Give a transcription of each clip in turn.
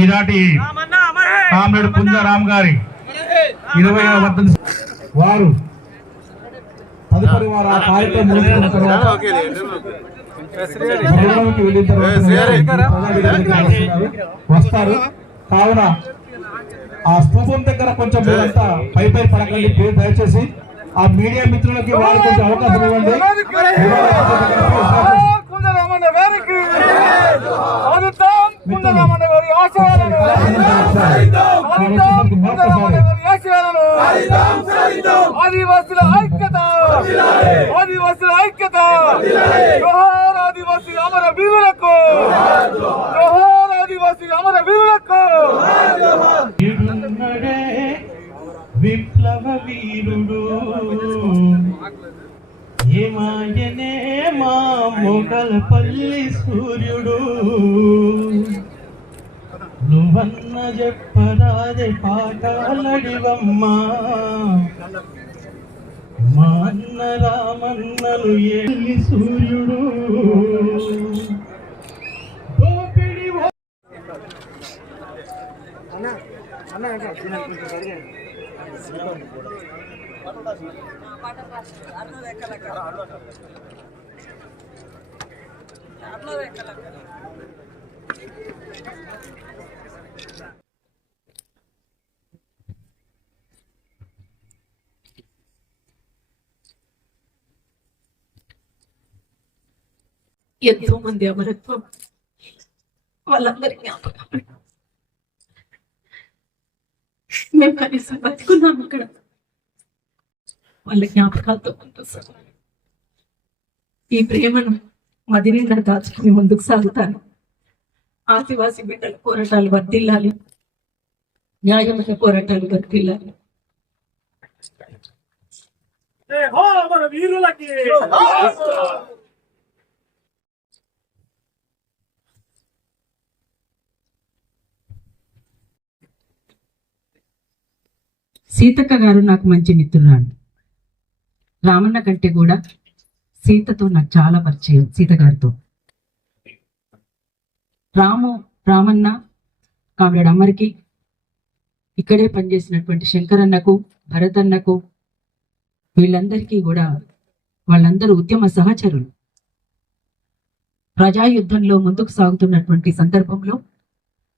ఈనాటి కామ్రేడ్ పుంజారాం గారి ఇరవై వారు తదుపరి వారు ఆ కార్యక్రమం ముగిసిన తర్వాత భవనంలోకి వెళ్ళిన తర్వాత ప్రజావేదికకి వస్తారు. కావున ఆ స్తూపం దగ్గర కొంచెం మీరంతా పై పై పడకండి ప్లీజ్ దయచేసి. ఆ మీడియా మిత్రులకి వారు కొంచెం అవకాశం ఇవ్వండి. కుందరామన్న గారి ఆశయాలను ఆదిత్యం కుందరామన్న గారి ఆశయాలను ఆదివాసుల ఐక్యత. ఆదివాసుల ఐక్యత. జోహార్ ఆదివాసి అమర వీరులకు. జోహార్ ఆదివాసి అమర వీరులకు. విప్లవ వీరుడు. ఏమాయనే మా మొగలపల్లి సూర్యుడు నువ్వన్న చెప్పరాదే పాటాలడివమ్మా మా అన్న రామన్నలు ఏలి సూర్యుడు అన్న అన్న అంటే ఎంతో మంది అమరత్వం వాళ్ళందరి జ్ఞాపకం మేము కనీసం బతుకున్నాం అక్కడ. వాళ్ళ జ్ఞాపకాలతో ఈ ప్రేమను మది దాచుకుని ముందుకు సాగుతాను. ఆదివాసి బిడ్డల పోరాటాలు వర్దిల్లాలి న్యాయమైన పోరాటాలు వర్దిల్లాలి వీరులకి. సీతక్క గారు నాకు మంచి మిత్రురాలు రామన్న కంటే కూడా సీతతో నాకు చాలా పరిచయం సీత గారితో రాము రామన్న కామ్రేడ్ అమ్మరికి ఇక్కడే పనిచేసినటువంటి శంకరన్నకు భరతన్నకు వీళ్ళందరికీ కూడా వాళ్ళందరూ ఉద్యమ సహచరులు. ప్రజాయుద్ధంలో ముందుకు సాగుతున్నటువంటి సందర్భంలో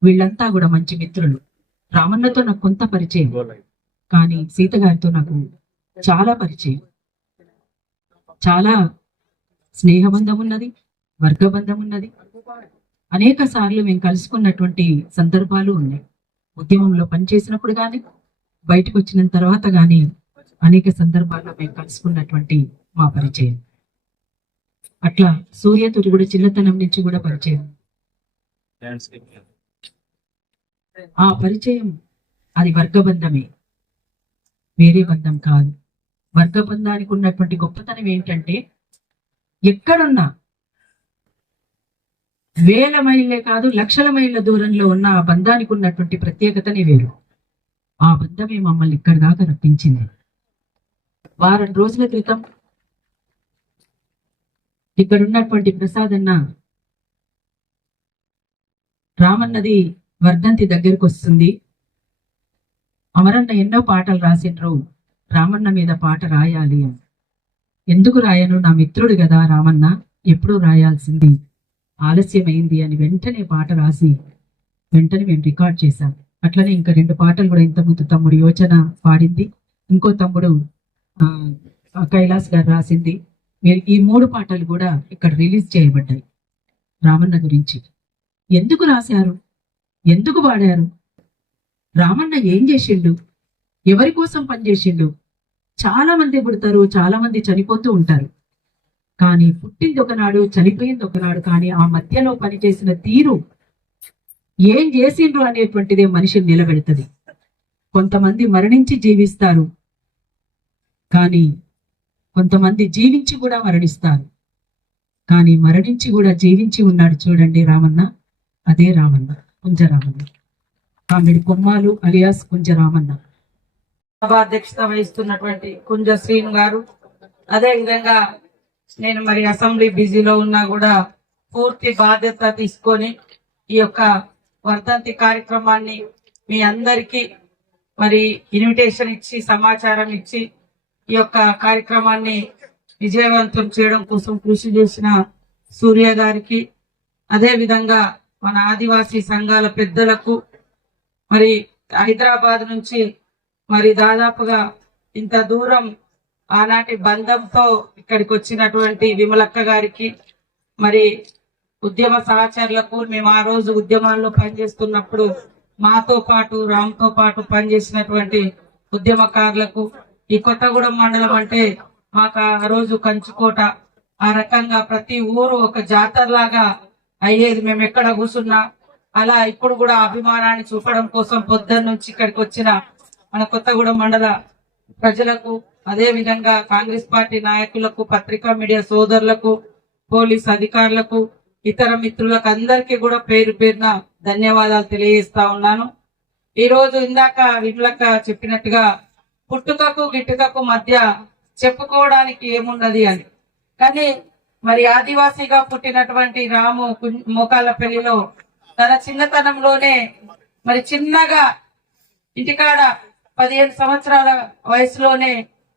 వీళ్ళంతా కూడా మంచి మిత్రులు. రామన్నతో నాకు కొంత పరిచయం. కానీ సీత గారితో నాకు చాలా పరిచయం. చాలా స్నేహబంధం ఉన్నది వర్గబంధం ఉన్నది అనేక సార్లు మేము కలుసుకున్నటువంటి సందర్భాలు ఉన్నాయి. ఉద్యమంలో పనిచేసినప్పుడు కానీ బయటకు వచ్చిన తర్వాత కానీ అనేక సందర్భాల్లో మేము కలుసుకున్నటువంటి మా పరిచయం. అట్లా సూర్యతుడు కూడా చిన్నతనం నుంచి కూడా పరిచయం. ఆ పరిచయం అది వర్గబంధమే. వేరే బంధం కాదు. వర్గ బంధానికి ఉన్నటువంటి గొప్పతనం ఏంటంటే ఎక్కడున్నా వేల మైళ్ళే కాదు లక్షల మైళ్ళ దూరంలో ఉన్న ఆ బంధానికి ఉన్నటువంటి ప్రత్యేకతనే వేరు. ఆ బంధమే మమ్మల్ని ఇక్కడి దాకా రప్పించింది. వారం రోజుల క్రితం ఇక్కడ ఉన్నటువంటి ప్రసాద్ అన్న రామన్నది వర్ధంతి దగ్గరకు వస్తుంది అమరన్న ఎన్నో పాటలు రాసిండ్రు. రామన్న మీద పాట రాయాలి అని. ఎందుకు రాయను? నా మిత్రుడు కదా రామన్న ఎప్పుడు రాయాల్సింది. ఆలస్యమైంది అని వెంటనే పాట రాసి వెంటనే మేము రికార్డ్ చేశాం. అట్లనే ఇంకా రెండు పాటలు కూడా ఇంతకుముందు తమ్ముడు యోచన పాడింది. ఇంకో తమ్ముడు కైలాస్ గారు రాసింది. మీరు ఈ మూడు పాటలు కూడా ఇక్కడ రిలీజ్ చేయబడ్డాయి రామన్న గురించి. ఎందుకు రాశారు? ఎందుకు పాడారు? రామన్న ఏం చేసిండు? ఎవరి కోసం పనిచేసిండు చాలా మంది పుడతారు చాలా మంది చనిపోతూ ఉంటారు. కానీ పుట్టింది ఒకనాడు చనిపోయింది ఒకనాడు కానీ ఆ మధ్యలో పనిచేసిన తీరు ఏం చేసిండ్రు అనేటువంటిదే మనిషిని నిలబెడుతుంది. కొంతమంది మరణించి జీవిస్తారు. కానీ కొంతమంది జీవించి కూడా మరణిస్తారు. కానీ మరణించి కూడా జీవించి ఉన్నాడు చూడండి రామన్న. అదే రామన్న. కుంజరామన్న. ఆమెడి కొమ్మాలు అలియాస్ కుంజరామన్న. సభాధ్యక్షత వహిస్తున్నటువంటి కుంజ శ్రీను గారు. అదే విధంగా నేను మరి అసెంబ్లీ బిజీలో ఉన్నా కూడా పూర్తి బాధ్యత తీసుకొని ఈ యొక్క వర్ధంతి కార్యక్రమాన్ని మీ అందరికీ మరి ఇన్విటేషన్ ఇచ్చి సమాచారం ఇచ్చి ఈ యొక్క కార్యక్రమాన్ని విజయవంతం చేయడం కోసం కృషి చేసిన సూర్య గారికి అదే విధంగా మన ఆదివాసీ సంఘాల పెద్దలకు మరి హైదరాబాద్ నుంచి మరి దాదాపుగా ఇంత దూరం ఆనాటి బంధంతో ఇక్కడికి వచ్చినటువంటి విమలక్క గారికి మరి ఉద్యమ సహచరులకు మేము ఆ రోజు ఉద్యమాల్లో పనిచేస్తున్నప్పుడు మాతో పాటు రామ్తో పాటు పనిచేసినటువంటి ఉద్యమకారులకు ఈ కొత్తగూడెం మండలం అంటే మాకు ఆ రోజు కంచుకోట ఆ రకంగా ప్రతి ఊరు ఒక జాతరలాగా అయ్యేది. మేము ఎక్కడ కూర్చున్నా అలా ఇప్పుడు కూడా అభిమానాన్ని చూపడం కోసం పొద్దున్న నుంచి ఇక్కడికి వచ్చిన మన కొత్తగూడెం మండల ప్రజలకు అదే విధంగా కాంగ్రెస్ పార్టీ నాయకులకు పత్రికా మీడియా సోదరులకు పోలీస్ అధికారులకు ఇతర మిత్రులకు అందరికీ కూడా పేరు పేరున ధన్యవాదాలు తెలియజేస్తా ఉన్నాను. ఈ రోజు ఇందాక విమలక్క చెప్పినట్టుగా పుట్టుకకు గిట్టుకకు మధ్య చెప్పుకోవడానికి ఏమున్నది అని. కానీ మరి ఆదివాసీగా పుట్టినటువంటి రాము మోకాళ్ళ పెళ్ళిలో తన చిన్నతనంలోనే మరి చిన్నగా ఇంటికాడ పదిహేను సంవత్సరాల వయసులోనే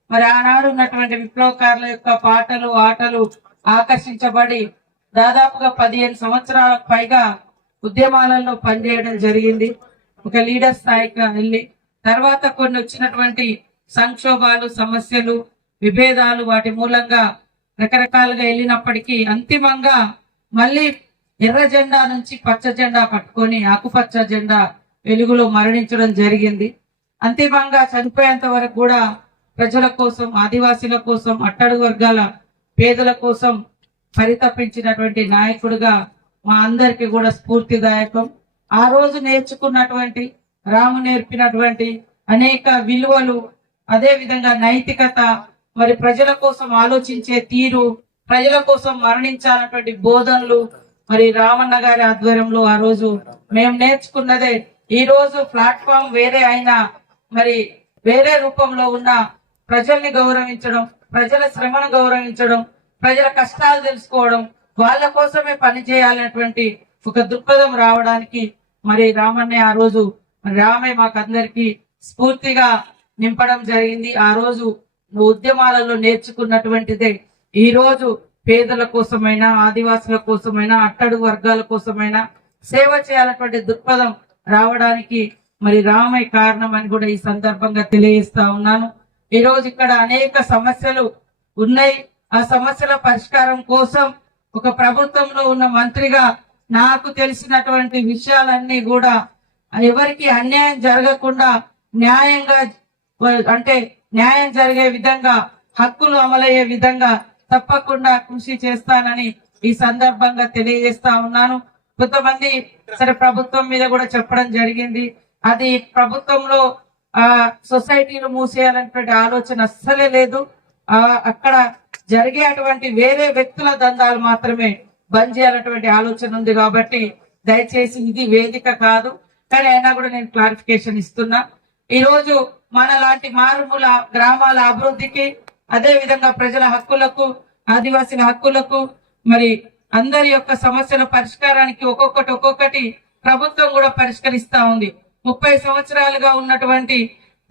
మరి ఆనాడు ఉన్నటువంటి విప్లవకారుల యొక్క పాటలు ఆటలు ఆకర్షించబడి దాదాపుగా పదిహేను సంవత్సరాలకు పైగా ఉద్యమాలలో పనిచేయడం జరిగింది. ఒక లీడర్ స్థాయికి వెళ్ళి తర్వాత కొన్ని వచ్చినటువంటి సంక్షోభాలు సమస్యలు విభేదాలు వాటి మూలంగా రకరకాలుగా వెళ్ళినప్పటికీ అంతిమంగా మళ్ళీ ఎర్ర జెండా నుంచి పచ్చ జెండా పట్టుకొని ఆకుపచ్చ జెండా వెలుగులో మరణించడం జరిగింది. అంతిమంగా చనిపోయేంత వరకు కూడా ప్రజల కోసం ఆదివాసీల కోసం అట్టడుగు వర్గాల పేదల కోసం పరితపించినటువంటి నాయకుడిగా మా అందరికి కూడా స్ఫూర్తిదాయకం. ఆ రోజు నేర్చుకున్నటువంటి రాము నేర్పినటువంటి అనేక విలువలు అదే విధంగా నైతికత మరి ప్రజల కోసం ఆలోచించే తీరు ప్రజల కోసం మరణించాలన్నటువంటి బోధనలు మరి రామన్న గారి ఆధ్వర్యంలో ఆ రోజు మేము నేర్చుకున్నదే ఈ రోజు ప్లాట్ఫామ్ వేరే అయినా మరి వేరే రూపంలో ఉన్న ప్రజల్ని గౌరవించడం ప్రజల శ్రమను గౌరవించడం ప్రజల కష్టాలు తెలుసుకోవడం వాళ్ళ కోసమే పనిచేయాలనేటువంటి ఒక దృక్పథం రావడానికి మరి రామన్నే ఆ రోజు మరి రామే మాకందరికి స్ఫూర్తిగా నింపడం జరిగింది. ఆ రోజు ఉద్యమాలలో నేర్చుకున్నటువంటిదే. ఈ రోజు పేదల కోసమైనా ఆదివాసుల కోసమైనా అట్టడుగు వర్గాల కోసమైనా సేవ చేయాలన్నటువంటి దృక్పథం రావడానికి మరి రామయ్య కారణం అని కూడా ఈ సందర్భంగా తెలియజేస్తా ఉన్నాను. ఈ రోజు ఇక్కడ అనేక సమస్యలు ఉన్నాయి. ఆ సమస్యల పరిష్కారం కోసం ఒక ప్రభుత్వంలో ఉన్న మంత్రిగా నాకు తెలిసినటువంటి విషయాలన్నీ కూడా ఎవరికి అన్యాయం జరగకుండా న్యాయంగా అంటే న్యాయం జరిగే విధంగా హక్కులు అమలయ్యే విధంగా తప్పకుండా కృషి చేస్తానని ఈ సందర్భంగా తెలియజేస్తా ఉన్నాను. కొంతమంది సరే ప్రభుత్వం మీద కూడా చెప్పడం జరిగింది. అది ప్రభుత్వంలో ఆ సొసైటీలు మూసేయాలనేటువంటి ఆలోచన అస్సలే లేదు. ఆ అక్కడ జరిగే అటువంటి వేరే వ్యక్తుల దందాలు మాత్రమే బంద్ చేయాలన్నటువంటి ఆలోచన ఉంది కాబట్టి దయచేసి ఇది వేదిక కాదు. కానీ అయినా కూడా నేను క్లారిఫికేషన్ ఇస్తున్నా. ఈ రోజు మన లాంటి మారుమూల గ్రామాల అభివృద్ధికి అదే విధంగా ప్రజల హక్కులకు ఆదివాసీల హక్కులకు మరి అందరి యొక్క సమస్యల పరిష్కారానికి ఒక్కొక్కటి ఒక్కొక్కటి ప్రభుత్వం కూడా పరిష్కరిస్తా ఉంది. ముప్పై సంవత్సరాలుగా ఉన్నటువంటి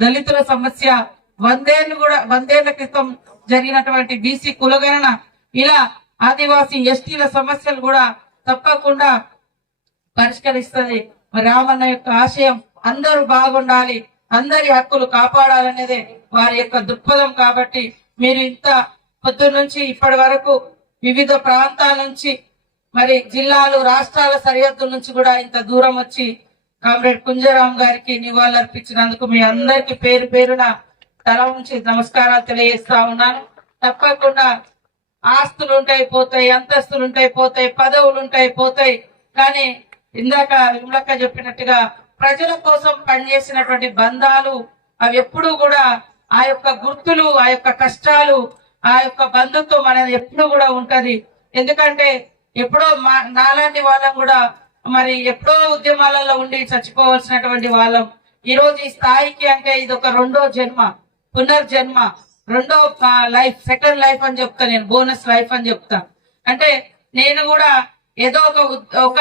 దళితుల సమస్య వందేళ్ళు కూడా వందేళ్ళ క్రితం జరిగినటువంటి బీసీ కులగణన ఇలా ఆదివాసీ ఎస్టీల సమస్యలు కూడా తప్పకుండా పరిష్కరిస్తుంది. రామన్న యొక్క ఆశయం అందరూ బాగుండాలి అందరి హక్కులు కాపాడాలనేదే వారి యొక్క దృక్పథం కాబట్టి మీరు ఇంత పొద్దున్న నుంచి ఇప్పటి వరకు వివిధ ప్రాంతాల నుంచి మరి జిల్లాలు రాష్ట్రాల సరిహద్దుల నుంచి కూడా ఇంత దూరం వచ్చి కామ్రేడ్ కుంజరాం గారికి నివాళులర్పించినందుకు మీ అందరికి పేరు పేరున తల ఉంచి నమస్కారాలు తెలియజేస్తా ఉన్నాను. తప్పకుండా ఆస్తులు ఉంటాయి పోతాయి అంతస్తులు ఉంటాయి పోతాయి పదవులు ఉంటాయి పోతాయి. కానీ ఇందాక విమలక్క చెప్పినట్టుగా ప్రజల కోసం పనిచేసినటువంటి బంధాలు అవి ఎప్పుడూ కూడా ఆ యొక్క గుర్తులు ఆ యొక్క కష్టాలు ఆ యొక్క బంధుత్వం అనేది ఎప్పుడు కూడా ఉంటది. ఎందుకంటే ఎప్పుడో మా నాలాంటి వాళ్ళం కూడా మరి ఎప్పుడో ఉద్యమాలలో ఉండి చచ్చిపోవలసినటువంటి వాళ్ళం. ఈ రోజు ఈ స్థాయికి అంటే ఇది ఒక రెండో జన్మ పునర్జన్మ రెండో లైఫ్ సెకండ్ లైఫ్ అని చెప్తా నేను బోనస్ లైఫ్ అని చెప్తా. అంటే నేను కూడా ఏదో ఒక ఒక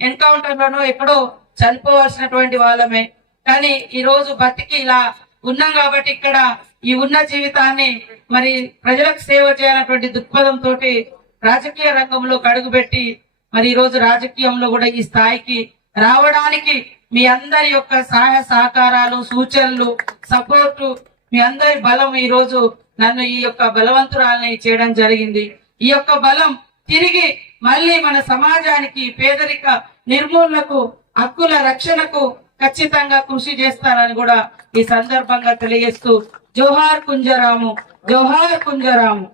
ఎన్కౌంటర్ లోనో ఎక్కడో చనిపోవాల్సినటువంటి వాళ్ళమే. కానీ ఈ రోజు బతికి ఇలా ఉన్నాం కాబట్టి ఇక్కడ ఈ ఉన్న జీవితాన్ని మరి ప్రజలకు సేవ చేయాలన్నటువంటి దృక్పథంతో రాజకీయ రంగంలో కడుగుపెట్టి మరి ఈ రోజు రాజకీయంలో కూడా ఈ స్థాయికి రావడానికి మీ అందరి యొక్క సహాయ సహకారాలు సూచనలు సపోర్టు మీ అందరి బలం ఈ రోజు నన్ను ఈ యొక్క బలవంతురాలని చేయడం జరిగింది. ఈ యొక్క బలం తిరిగి మళ్ళీ మన సమాజానికి పేదరిక నిర్మూలనకు హక్కుల రక్షణకు ఖచ్చితంగా కృషి చేస్తానని కూడా ఈ సందర్భంగా తెలియజేస్తూ జోహార్ కుంజరాము జోహార్ కుంజరాము.